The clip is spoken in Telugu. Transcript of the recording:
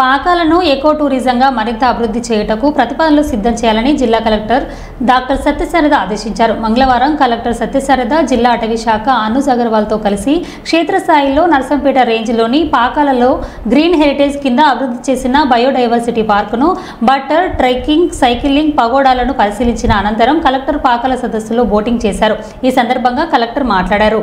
పాకాలను ఎకో టూరిజంగా మరింత అభివృద్ధి చేయుటకు ప్రతిపాదనలు సిద్ధం చేయాలని జిల్లా కలెక్టర్ డాక్టర్ సత్యశారద ఆదేశించారు. మంగళవారం కలెక్టర్ సత్యశారద జిల్లా అటవీ శాఖ అనూజ్ అగర్వాల్తో కలిసి క్షేత్రస్థాయిలో నర్సంపేట రేంజ్లోని పాకాలలో గ్రీన్ హెరిటేజ్ కింద అభివృద్ధి చేసిన బయోడైవర్సిటీ పార్కును, బట్టర్, ట్రెక్కింగ్, సైకిలింగ్, పగోడాలను పరిశీలించిన అనంతరం కలెక్టర్ పాకాల సదస్సులో బోటింగ్ చేశారు. ఈ సందర్భంగా కలెక్టర్ మాట్లాడారు.